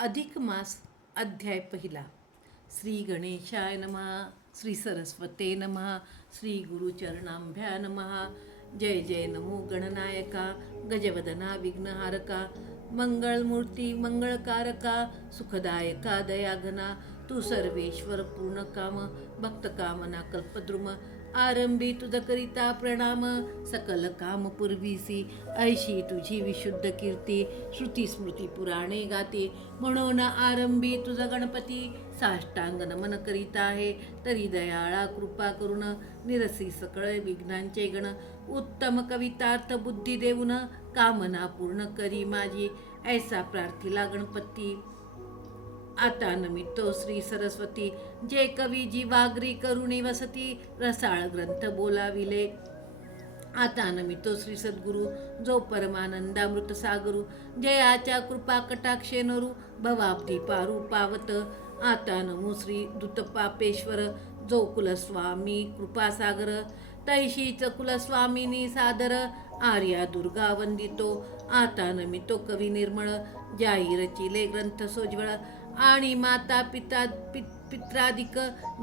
अधिक मास अध्याय पहिला. श्री गणेशाय नमः. श्री सरस्वते नमः. श्री गुरुचरणाभ्या नमः. जय जय नमो गणनायका गजवदना विघ्नहारका मंगलमूर्ती मंगळकारका सुखदायका दयाघना तू सर्वेश्वर पूर्णकाम भक्तकामना कल्पद्रुम आरंभी तुझ करिता प्रणाम सकल काम पूर्वीसी ऐशी तुझी विशुद्ध कीर्ती श्रुती स्मृती पुराणे गाते म्हणून आरंभी तुझा गणपती साष्टांग नमन करीता आहे तरी दयाळा कृपा करुण निरसी सकळ विघ्नांचे गण उत्तम कवितार्थ बुद्धी देऊन कामना पूर्ण करी माझी ऐसा प्रार्थिला गणपती आता नमितो श्री सरस्वती जे कवी जी वागरी करुणी वसती रसाळ ग्रंथ बोलाविले आता नमितो श्री सद्गुरु जो परमानंदामृत सागरू जयाच्या कृपा कटाक्षे नरू भवाब्धी पारू पावत आता नमो श्री दूतपापेश्वर जो कुलस्वामी कृपासागर तैशीच कुलस्वामिनी सादर आर्या दुर्गा वंदितो आता नमितो कवी निर्मळ जाई रचिले ग्रंथ सोज्वळ आणि माता पित्रादिक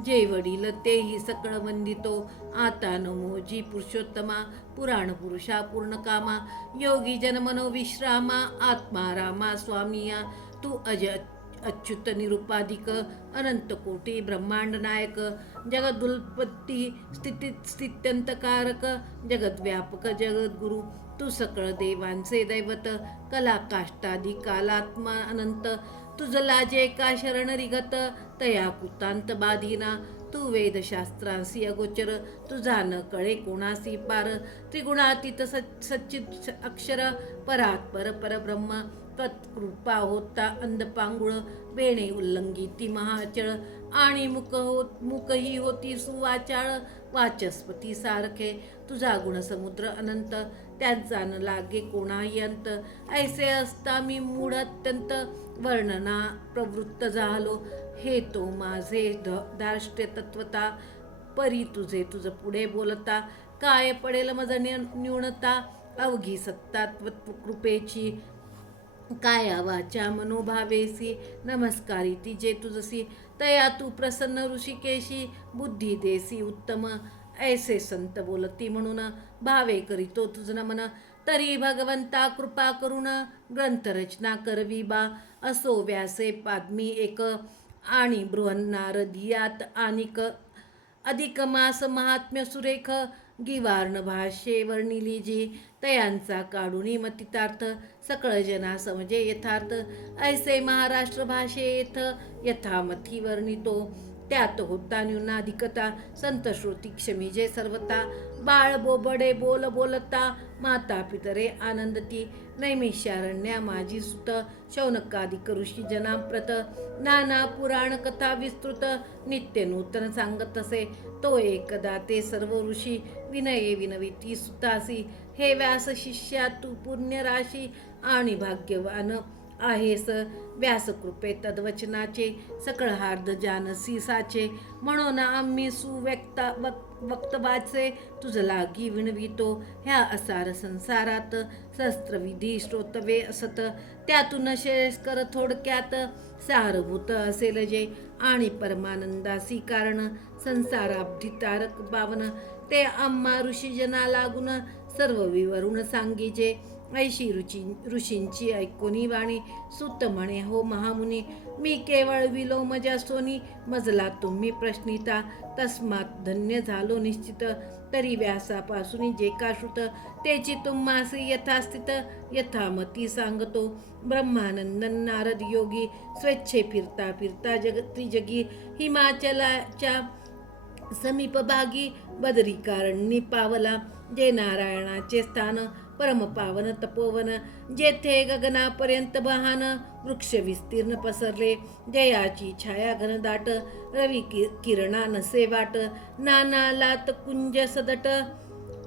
जे वडील तेही सकळ वंदितो आता नमो जी पुरुषोत्तमा पुराण पुरुषा पूर्ण कामा योगी जनमनो विश्रामा आत्मा रामा स्वामिया तू अच्युत निरुपाधिक अनंत कोटी ब्रह्मांड नायक जगदुल्पत्ती स्थित्यंतकारक जगद्व्यापक जगद्गुरु तू सकळ देवांचे दैवत कला काष्टादी कालात्मा अनंत तुझ लाजे का शरण रिगत तया कृतांत बाधीना तू वेदशास्त्रांसी अगोचर तुझा न कळे कोणासी पार त्रिगुणातीत सच्चित अक्षर परात्पर परब्रह्म तत्कृपा होता अंधपांगुळ बेणे उल्लंघिती महाचळ आणि मुकही होती सुवाचाळ वाचस्पती सारखे तुझा गुणसमुद्र अनंत त्यांचा न लागे कोणाही अंत ऐसे असता मी मूढ अत्यंत वर्णना प्रवृत्त झालो हे तो माझे धार्ष्ट्य तत्वता परी तुझ पुढे बोलता काय पडेल मज न्यूनता अवघी सत्ता कृपेची काय वाचा मनोभावेसी नमस्कारी ती जे तुझसी तया तू प्रसन्न ऋषिकेशी बुद्धी देसी उत्तम ऐसे संत बोलती म्हणून भावे करीतो तुझ नमन तरी भगवंता कृपा करुण ग्रंथरचना करवी बा असो व्यासे पाद्मी एक आणि बृहन्नारदियात आणिक अधिक मास महात्म्य सुरेख गिवार्ण भाष्ये वर्णिली जी तयांचा काढुनी मतितार्थ सकळ जना समजे यथार्थ ऐसे महाराष्ट्र भाषेत यथामथी वर्णितो त्यात होता न्यूनाधिकता संत श्रुती क्षमीजे सर्वता बाळ बोबडे बोलता माता पितरे आनंदती नैमिषारण्या माझी सुत शौनकादिक ऋषी जनाप्रत नाना पुराण कथा विस्तृत नित्य नूतन सांगत असे तो एकदा ते सर्व ऋषी विनये विनविती सुतासी हे व्यास शिष्या तू पुण्य राशी आणि भाग्यवान आहेस व्यासकृपे तद्वचनाचे सकळ हार्द जानसी साचे म्हणून आम्ही वक्तवाचे तुझ लागी विणवितो ह्या असार संसारात शस्त्रविधी श्रोतवे असत त्यातून श्रेयस्कर थोडक्यात सारभूत असेल जे आणि परमानंदासी कारण संसाराब्धी तारक पावन ते आम्हा ऋषीजना लागून सर्व विवरून सांगीजे ऐशी ऋषींची ऐकोनी वाणी सुत म्हणे हो महामुनी मी केवळ विलोमजा सोनी मजला तुम्ही प्रश्निता तस्मात धन्य झालो निश्चित तरी व्यासापासून जे का श्रुत तेची तुम्हासी यथास्थित यथामती सांगतो ब्रह्मानंदन नारद योगी स्वेच्छे फिरता फिरता त्रिजगी हिमाचलाच्या समीप भागी बदरीकारण्य पावला जे नारायणाचे स्थान परमपावन तपोवन जेथे गगनापर्यंत बहान वृक्ष विस्तीर्ण पसरले जयाची छाया घनदाट रवी किरणा नसे वाट नाना लात कुंज सदट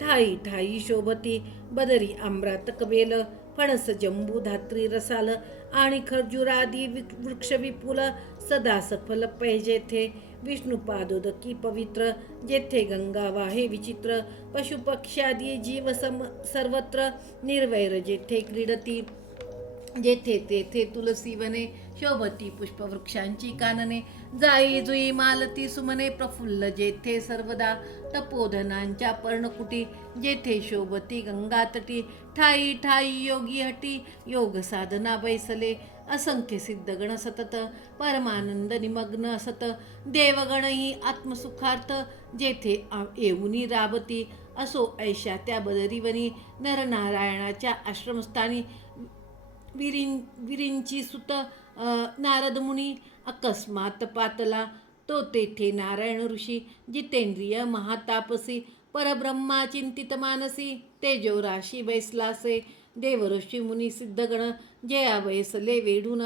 ठाई ठाई शोभती बदरी आम्रातक बेल फणस जंबू धात्री रसाल आणि खर्जुरादी वृक्ष विपुल सदा सफल पैजेथे विष्णू पादोदकी पवित्र जेथे गंगा वाहे विचित्र पशुपक्ष्यादी जीव सर्वत्र निर्वैर जेथे क्रीडती जेथे तेथे तुलसी वने शोभती पुष्पवृक्षांची कानने. जाई जुई मालती सुमने प्रफुल्ल जेथे सर्वदा. तपोधनांच्या पर्णकुटी जेथे शोभती गंगातटी. ठाई ठाई योगी हटी योग साधना बैसले. असंख्य सिद्धगण सतत परमानंद निमग्न असत. देवगणही आत्मसुखार्थ जेथे येऊनी राबती. असो ऐशा त्या बदरीवनी नरनारायणाच्या आश्रमस्थानी. विरींची सुत नारद मुनी अकस्मात पातला. तो तेथे नारायण ऋषी जितेंद्रिय महातापसी. परब्रह्मा चिंतित मानसी तेजो राशी बैसलासे. देव ऋषी मुनी सिद्धगण जया बैसले वेडून.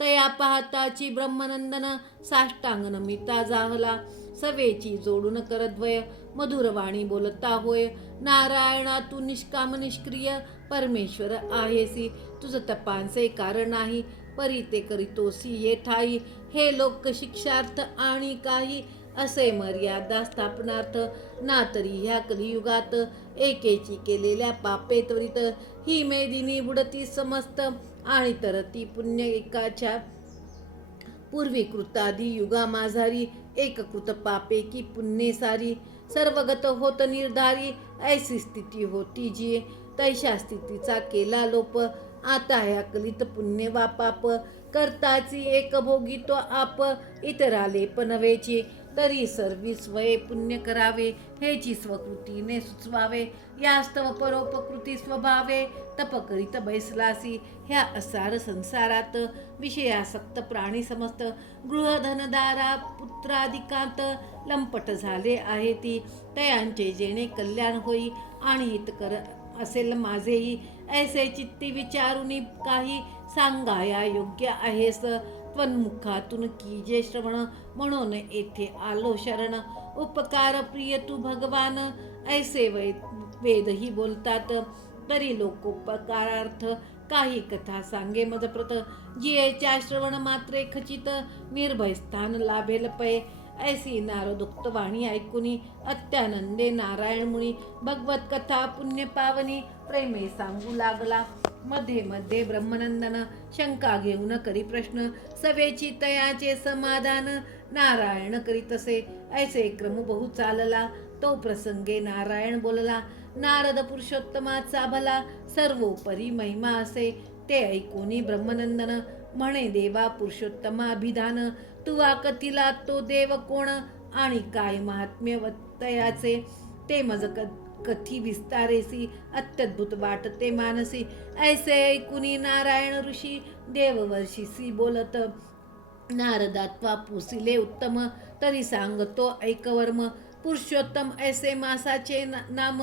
तया पाहताची ब्रह्मनंदन साष्टांग नमिता जाहला. सवेची जोडून करद्वय मधुरवाणी बोलता होय. नारायणा तू निष्काम निष्क्रिय परमेश्वर आहेसी. तुझ तपांचे कारण नाही परी ते करीतोसी ये ठाई. हे लोक शिक्षार्थ आणि काही असे मर्यादा स्थापनार्थ. ना तरी ह्या कलियुगात एकेची केलेल्या पापे त्वरित. ही मेदिनी बुडती समस्त आणि तरती पुण्य एकाच्या पूर्वी कृतादी युगा माझारी. एक कृत पापे की पुण्ये सारी. सर्वगत होत निर्धारी ऐसी स्थिती होती जी. तैशा स्थितीचा केला लोप. आता ह्या कलित पुण्य वा पाप करताची एक भोगी तो आप. इतराले पनवेची तरी सर्वी स्वये पुण्य करावे. हेची स्वकृतीने सुचवावे यास्तव परोपकृती स्वभावे. तप करीत बैसलासी ह्या असार संसारात. विषयासक्त प्राणी समस्त गृहधनदारा पुत्रादिकांत. लंपट झाले आहे ती तयांचे जेणे कल्याण होई. आणि हितकर असेल माझेही ऐसे चित्ती विचारुनी काही. सांगाया योग्य आहेस त्वन्मुखातून की जे श्रवण. म्हणून येथे आलो शरण. उपकार प्रिय तू भगवान ऐसे वेदही बोलतात. तरी लोकोपकारार्थ काही कथा सांगे मजप्रत. जियेच्या श्रवण मात्रे खचित निर्भय स्थान लाभेल पै. ऐसी नारदोक्त वाणी ऐकुनी अत्यानंदे नारायण मुनी. भगवत कथा पुण्य पावनी प्रेमे सांगू लागला. मध्ये मध्ये ब्रह्मनंदन शंका घेऊन करी प्रश्न. सवेची तयाचे समाधान नारायण करीतसे. ऐसे क्रम बहु चालला तो प्रसंगे नारायण बोलला. नारद पुरुषोत्तमाचा भला सर्वोपरी महिमा असे. ते ऐकोनी ब्रह्मनंदन म्हणे देवा पुरुषोत्तमाभिधान. तुवा कथिला तो देव कोण आणि काय महात्म्य वत्तयाचे. ते मज कथी विस्तारेसी अत्यद्भुत वाटते मानसी. ऐसे ऐकुनी नारायण ऋषी देववर्षीसी बोलत. नारदात्वा पुसिले उत्तम तरी सांगतो ऐकवर्म. पुरुषोत्तम ऐसे मासाचे नाम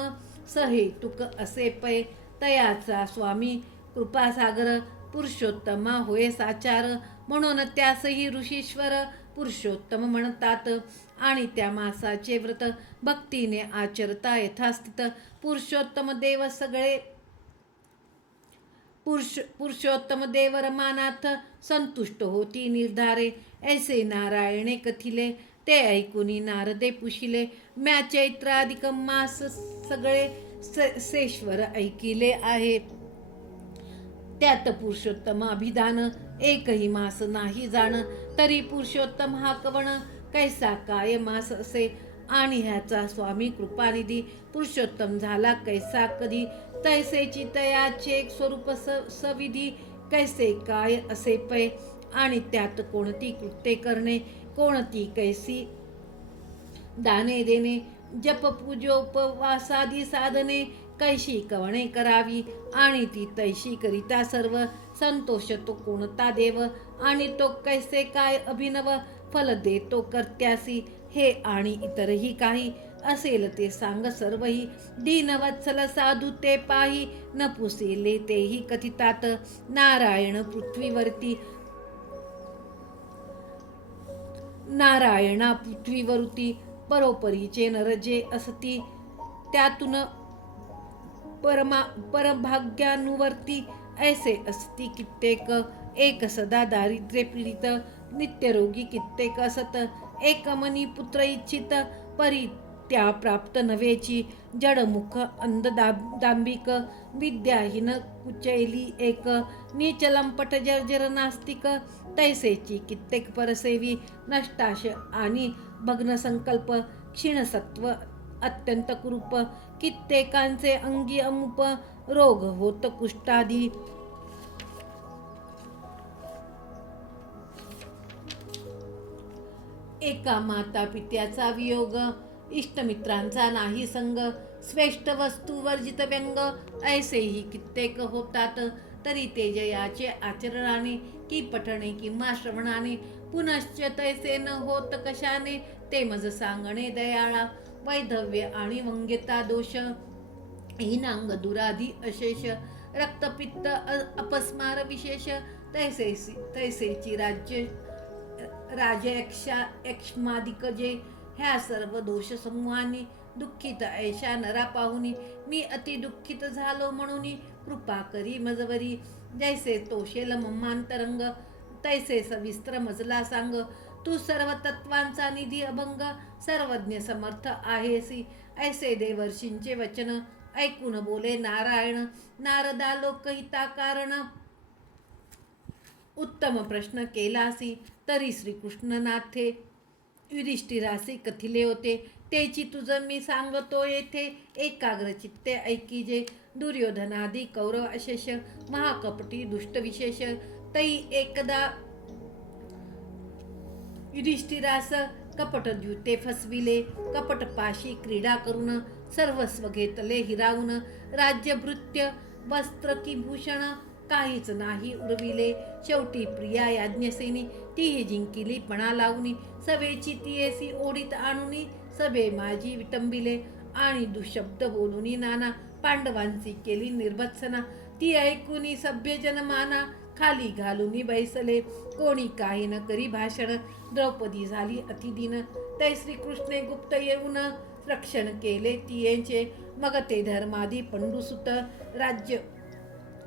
सहेतुक असे पै. तयाचा स्वामी कृपासागर पुरुषोत्तमा होय साचार. म्हणून त्यासही ऋषीश्वर पुरुषोत्तम म्हणतात. आणि त्या मासाचे व्रत भक्तीने आचरता यथास्थित. पुरुषोत्तम देव सगळे पुरुषोत्तम देव रमानाथ संतुष्ट होती निर्धारे. ऐसे नारायणे कथिले ते ऐकुनी नारदे पुशिले. म्या चैत्राधिक मास सगळे सेश्वर ऐकिले आहे. त्यात पुरुषोत्तम अभिधान एकही मास नाही जाण. तरी पुरुषोत्तम हा कवण कैसा काय मास असे. आणि ह्याचा स्वामी कृपानिधी पुरुषोत्तम झाला कैसा कधी. तैसेची तयाचे स्वरूप सविधी कैसे काय असे पै. आणि त्यात कोणती कृत्ये करणे कोणती कैसी दाने देणे जप पूजोपवासादी साधने कैशी कवणे करावी. आणि ती तैशी करिता सर्व संतोष तो कोणता देव. आणि तो कैसे काय अभिनव फल देतो कर्त्यासी. हे आणि इतरही काही असेल ते सांग सर्वही. दीनवत्सल साधू ते पाही न पुसेले तेही कथितात. नारायण पृथ्वीवरती नारायणा पृथ्वीवरती परोपरीचे नर जे असती. त्यातून परभाग्यानुवर्ती ऐसे असती कित्येक. एक सदा दारिद्र्य पीडित नित्यरोगी कित्येक असत. एक मनी पुत्र इच्छित परी त्या प्राप्त नव्हेची जडमुख दांबिक विद्याहीन कुचैली एक नीचलंपट जर्जर नास्तिक तैसेची कित्येक परसेवी नष्टाश आणि भग्न संकल्प क्षीणसत्व अत्यंत कुरूप कित्येकांचे अंगी अमुप रोग होत कुष्ठादी एका माता पित्याचा वियोग इष्टमित्रांचा नाही संग श्रेष्ठ वस्तू वर्जित व्यंग ऐसेही कित्येक होतात तरी ते जयाचे आचरणाने की पठणे किंवा श्रवणाने पुनश्च तैसे न होत कशाने ते मज सांगणे दयाळा वैधव्य आणि वंग्यता दोष हीनांग दुराधी अशेष रक्तपित्त अपस्मार विशेष तैसेची राजयक्षमादिक जे ह्या सर्व दोष समूहांनी दुःखित ऐशा नरा पाहुनी मी अति दुःखित झालो म्हणून कृपा करी मजवरी जैसे तोषेल मम्मांतरंग तैसे सविस्तर मजला सांग तू सर्व तत्वांचा निधी अभंग सर्वज्ञ समर्थ आहेसी ऐसे देवर्षींचे वचन ऐकून बोले नारायण नारदा लोकहिता कारण उत्तम प्रश्न केलासी तरी श्रीकृष्ण नाथे युधिष्ठिरासी कथिले होते तेची तुझं मी सांगतो येथे एकाग्र चित्ते ऐकी जे दुर्योधनादी कौरव अशेष महाकपटी दुष्ट विशेष तै एकदा युधिष्ठिरास कपट द्यूते फसविले कपटपाशी क्रीडा करून सर्वस्व घेतले हिरावून राज्यभृत्य वस्त्र की भूषण काहीच नाही उरविले शेवटी प्रिया याज्ञसेनी तीही जिंकिली पणा लावणी सभेची तियेसी ओढीत आणुनी सभे माझी विटंबिले आणि दुःशब्द बोलुनी नाना पांडवांची केली निर्भत्सना ती ऐकुनी सभ्यजन माना खाली घालुनी बैसले कोणी काही न करी भाषण द्रौपदी झाली अतिदीन तै श्रीकृष्णे गुप्त येऊन रक्षण केले तियेचे मग ते धर्मादी पंडुसुत राज्य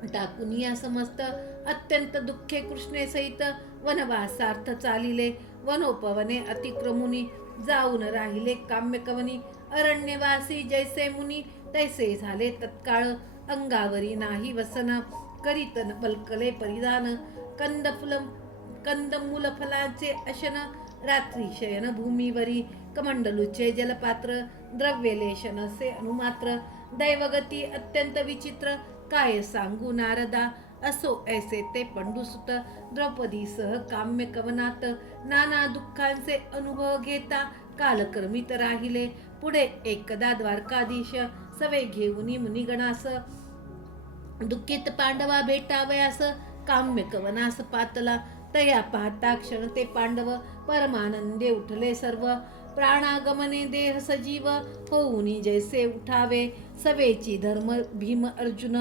टाकून या समस्त अत्यंत दुःखे कृष्णे सहित वनवासार्थ चालिले वनोपवने अतिक्रमुनी जाऊन राहिले काम्यकवनी अरण्यवासी जैसे मुनी तैसे झाले तत्काळ अंगावरी नाही वसन करीत बलकले परिधान कंदमूल फलाचे अशन रात्री शयन भूमीवरी कमंडलूचे जलपात्र द्रव्यलेशनसे अनुमात्र दैवगती अत्यंत विचित्र काय सांगू नारदा असो ऐसे ते पंडुसुत द्रौपदीसह काम्य कवनात नाना दुःखांचे अनुभव घेता कालक्रमित राहिले पुढे एकदा द्वारकाधीश सवे घेऊनी मुनिगणास दुःखित पांडवा भेटावयास काम्य कवनास पातला तया पाहता क्षण ते पांडव परमानंदे उठले सर्व प्राणागमने देह सजीव होऊनी जैसे उठावे सवेची धर्म भीम अर्जुन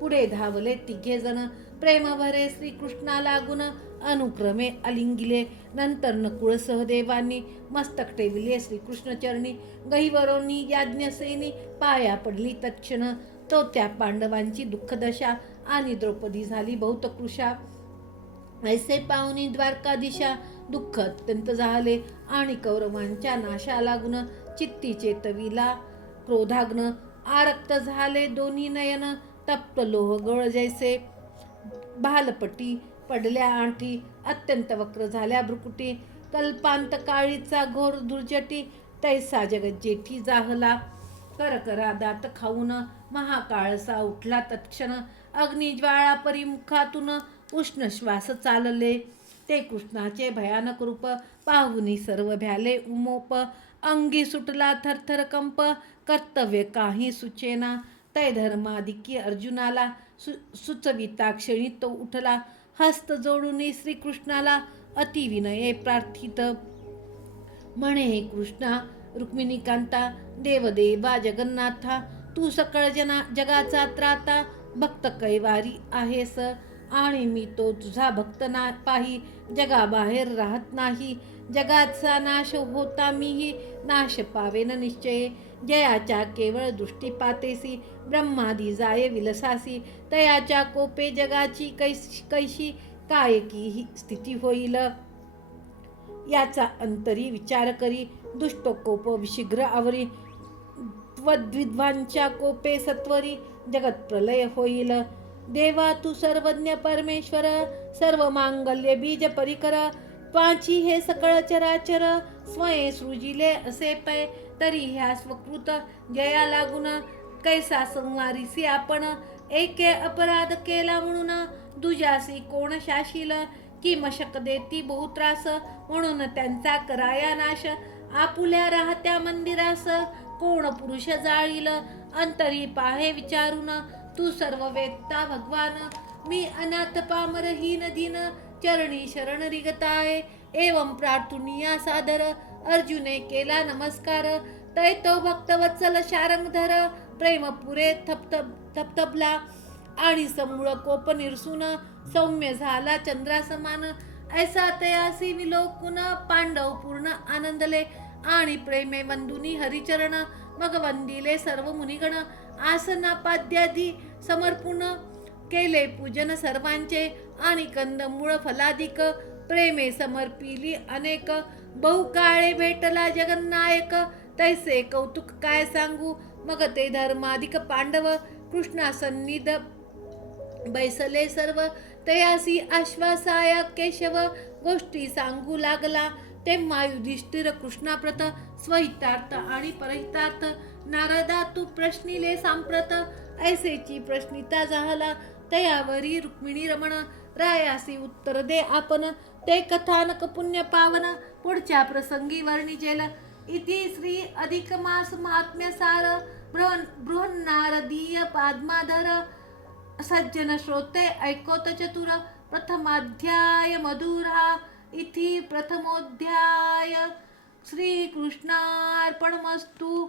पुढे धावले तिघे जण प्रेम भरे श्रीकृष्णा लागून अनुक्रमे अलिंगिले नंतर नकुळ सहदेवांनी मस्तक टेविले श्रीकृष्ण चरणी गहिवरोनी याज्ञसेनी पाया पडली तत्क्षण तो त्या पांडवांची दुःखदशा आणि द्रौपदी झाली बहुत कृशा ऐसे पाहुनी द्वारकाधीशा दुःख अत्यंत झाले आणि कौरवांच्या नाशा लागून चित्ती चेतविला क्रोधाग्न आरक्त झाले दोन्ही नयन तप्त लोह गळ जैसे भालपटी पडल्या आंठी अत्यंत वक्र झाल्या भ्रुकुटी कल्पांत काळीचा घोर दुर्जटी तैसा जगज्जेठी जाहला करकरा दात खाऊन महाकाळसा उठला तत्क्षण अग्निज्वाळा परिमुखातून उष्ण श्वास चालले ते कृष्णाचे भयानक रूप पाहुनी सर्व भ्याले उमोप अंगी सुटला थरथर कंप कर्तव्य काही सुचेना तै धर्माधिकी अर्जुनाला सुचविता क्षणी तो उठला हस्त जोडून श्रीकृष्णाला अतिविनये प्रार्थित म्हणे हे कृष्णा रुक्मिणीकांता देवदेवा जगन्नाथा तू सकळ जगाचा त्राता भक्त कैवारी आहेस आणि मी तो तुझा भक्त ना पाही जगाबाहेर राहत नाही जगाचा नाश होता मीही नाश पावेन निश्चय जयाच्या केवळ दृष्टीपातेसी ब्रह्मादी जाय विलसासी तयाच्या कोपे जगाची कैशी काय की ही स्थिती होईल याचा अंतरी विचार करी. दुष्ट कोप शीघ्र आवरी, त्वद्विद्वांच्या कोपे सत्वरी जगत प्रलय होईल. देवा तू सर्वज्ञ परमेश्वर, सर्व मांगल्य बीज परिकर. त्वाची हे सकळ चराचर, स्वये सृजिले असे पै. तरी ह्या स्वकृत जया लागून, कैसा संवारिसी आपण. एके अपराध केला म्हणून, दुजासी कोण शाशील. की मशक देती बहुत्रास, म्हणून त्यांचा कराया नाश. आपुल्या राहत्या मंदिरास, कोण पुरुष जाळील. अंतरी पाहे विचारून, तू सर्व वेत्ता भगवान. मी अनाथ पामरहीन दीन, चरणी शरण रिगताय. एवं प्रार्थुनिया सादर, अर्जुने केला नमस्कार. तैतो भक्तवत्सल शारंगधर, प्रेम पुरे थपथपला. आणि समूळ कोप निरसून, सौम्य झाला चंद्रासमान. ऐसा तयासी विलोकुन, पांडव पूर्ण आनंदले. आणि प्रेमे वंदुनी हरिचरण, मग वंदिले सर्व मुनिगण. आसनापाद्यादी समर्पून, केले पूजन सर्वांचे. आणि कंदमूळ फलाधिक, प्रेमे समर्पिली अनेक. बहुकाळे भेटला जगन्नायक, तैसे कौतुक काय सांगू. मग ते धर्माधिक पांडव, कृष्णासन्निध बैसले सर्व. तयासी आश्वासाया केशव, गोष्टी सांगू लागला. तेव्हा युधिष्ठिर कृष्णाप्रत, स्वहितार्थ आणि परहितार्थ. नारदा तू प्रश्निले सांप्रत, ऐसेची प्रश्निता झाला. तयावरी रुक्मिणी रमण, रायासी उत्तर दे आपण. ते कथानक पुण्य पावन, पुढच्या प्रसंगी वर्णिजेल. इति श्री अधिक मास महात्म्य सार, बृहन्नारदीय पाद्माधर. सज्जन श्रोते ऐकोत चतुर, प्रथमाध्याय मधुरा. इति प्रथमोध्याय. श्रीकृष्णार्पणमस्तु.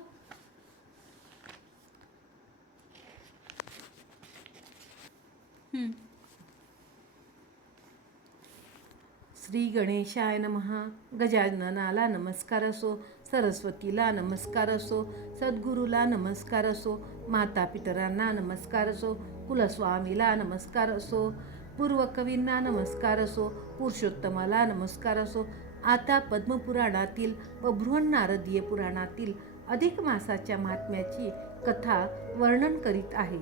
श्री गणेशाय नमः. गजाननाला नमस्कार असो, सरस्वतीला नमस्कार असो, सद्गुरूला नमस्कार असो, माता पितरांना नमस्कार असो, कुलस्वामीला नमस्कार असो, पूर्वकवींना नमस्कार असो, पुरुषोत्तमाला नमस्कार असो. आता पद्मपुराणातील व बृहन्नारदीय पुराणातील अधिक मासाच्या महात्म्याची कथा वर्णन करीत आहे.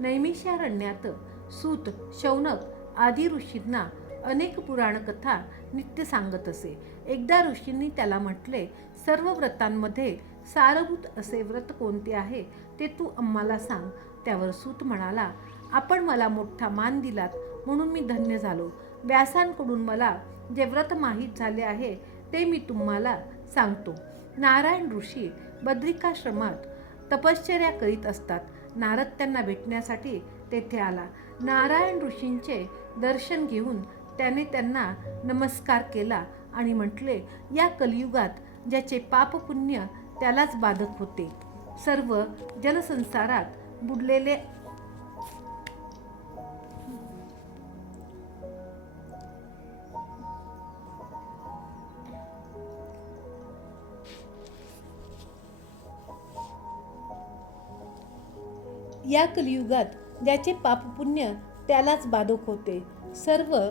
नैमिषारण्यात सूत, शौनक आदी ऋषींना अनेक पुराण कथा नित्य सांगत असे. एकदा ऋषींनी त्याला म्हटले, सर्व व्रतांमध्ये सारभूत असे व्रत कोणते आहे ते तू आम्हाला सांग. त्यावर सूत म्हणाला, आपण मला मोठा मान दिलात म्हणून मी धन्य झालो. व्यासांकडून मला जे व्रत माहीत झाले आहे ते मी तुम्हाला सांगतो. नारायण ऋषी बद्रिकाश्रमात तपश्चर्या करीत असतात. नारद त्यांना भेटण्यासाठी तेथे आला. नारायण ऋषींचे दर्शन घेऊन त्याने त्यांना नमस्कार केला आणि म्हटले, या कलियुगात ज्याचे पाप पुण्य त्यालाच बाधक होते. सर्व जनसंसारात बुडलेले या कलियुगात ज्याचे पापपुण्य त्यालाच बाधक होते. सर्व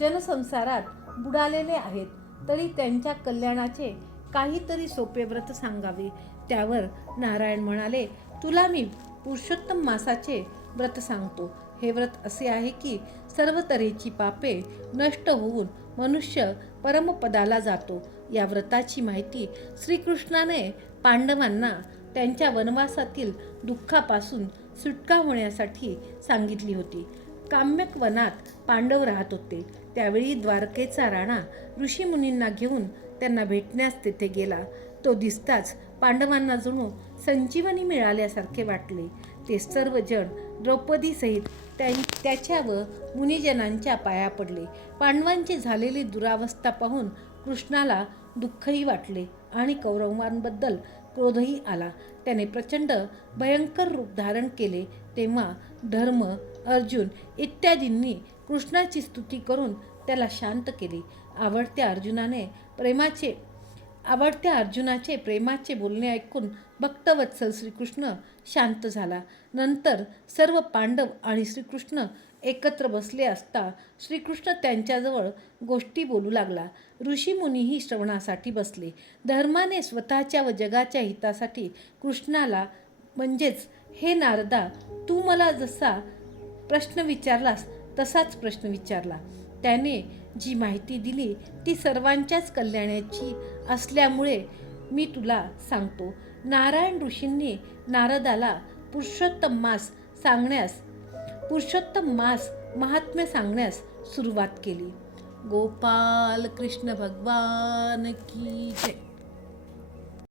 जनसंसारात बुडालेले आहेत, तरी त्यांच्या कल्याणाचे काहीतरी सोपे व्रत सांगावे. त्यावर नारायण म्हणाले, तुला मी पुरुषोत्तम मासाचे व्रत सांगतो. हे व्रत असे आहे की सर्व तऱ्हेची पापे नष्ट होऊन मनुष्य परमपदाला जातो. या व्रताची माहिती श्रीकृष्णाने पांडवांना त्यांच्या वनवासातील दुःखापासून सुटका होण्यासाठी सांगितली होती. काम्यक वनात पांडव राहत होते. त्यावेळी द्वारकेचा राणा ऋषीमुनींना घेऊन त्यांना भेटण्यास तेथे गेला. तो दिसताच पांडवांना जणू संजीवनी मिळाल्यासारखे वाटले. ते सर्वजण द्रौपदीसहित त्याच्या व मुनिजनांच्या पाया पडले. पांडवांची झालेली दुरावस्था पाहून कृष्णाला दुःखही वाटले आणि कौरवांबद्दल क्रोधही आला. त्याने प्रचंड भयंकर रूप धारण केले. तेव्हा धर्म, अर्जुन इत्यादींनी कृष्णाची स्तुती करून त्याला शांत केले. आवडत्या अर्जुनाचे प्रेमाचे बोलणे ऐकून भक्तवत्सल श्रीकृष्ण शांत झाला. नंतर सर्व पांडव आणि श्रीकृष्ण एकत्र बसले असता श्रीकृष्ण त्यांच्याजवळ गोष्टी बोलू लागला. ऋषीमुनीही श्रवणासाठी बसले. धर्माने स्वतःच्या व जगाच्या हितासाठी कृष्णाला म्हणजेच, हे नारदा, तू मला जसा प्रश्न विचारलास तसाच प्रश्न विचारला. त्याने जी माहिती दिली ती सर्वांच्याच कल्याणाची असल्यामुळे मी तुला सांगतो. नारायण ऋषींनी नारदाला पुरुषोत्तम मास महात्म्य सांगण्यास सुरुवात केली. गोपाल कृष्ण भगवान की जय.